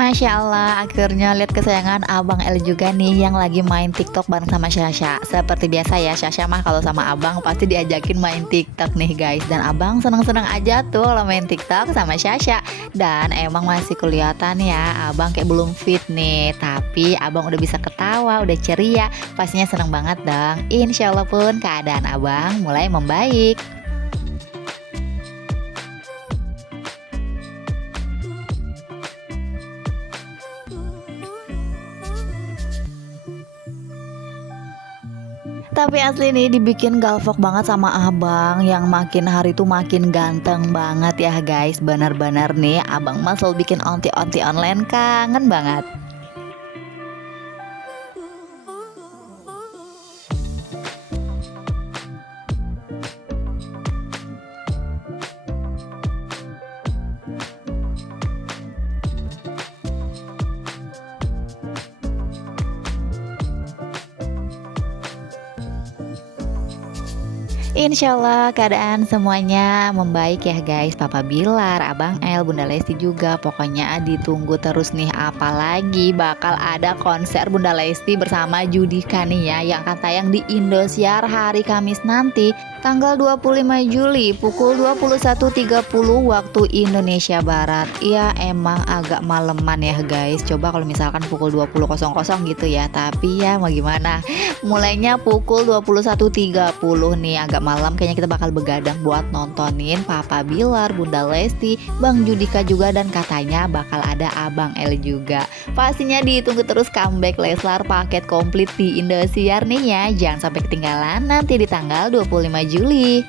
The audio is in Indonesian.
Masya Allah, akhirnya lihat kesayangan Abang L juga nih yang lagi main TikTok bareng sama Syasha. Seperti biasa ya, Syasha mah kalau sama Abang pasti diajakin main TikTok nih guys. Dan Abang seneng-seneng aja tuh kalau main TikTok sama Syasha. Dan emang masih kelihatan ya, Abang kayak belum fit nih. Tapi Abang udah bisa ketawa, udah ceria. Pastinya seneng banget dong. Insya Allah pun keadaan Abang mulai membaik. Tapi asli nih dibikin galvok banget sama abang yang makin hari tuh makin ganteng banget ya guys. Benar-benar nih abang mas selalu bikin onti-onti online kangen banget. Insya Allah keadaan semuanya membaik ya guys. Papa Bilar, Abang El, Bunda Lesti juga. Pokoknya ditunggu terus nih. Apalagi bakal ada konser Bunda Lesti bersama Judika nih ya, yang akan tayang di Indosiar hari Kamis nanti, tanggal 25 Juli pukul 21.30 waktu Indonesia Barat. Ya emang agak maleman ya guys. Coba kalau misalkan pukul 20.00 gitu ya. Tapi ya mau gimana, mulainya pukul 21.30 nih, agak malam. Kayaknya kita bakal begadang buat nontonin Papa Bilar, Bunda Lesti, Bang Judika juga, dan katanya bakal ada Abang L juga. Pastinya ditunggu terus comeback Leslar paket komplit di Indosiar nih ya. Jangan sampai ketinggalan nanti di tanggal 25 Juli.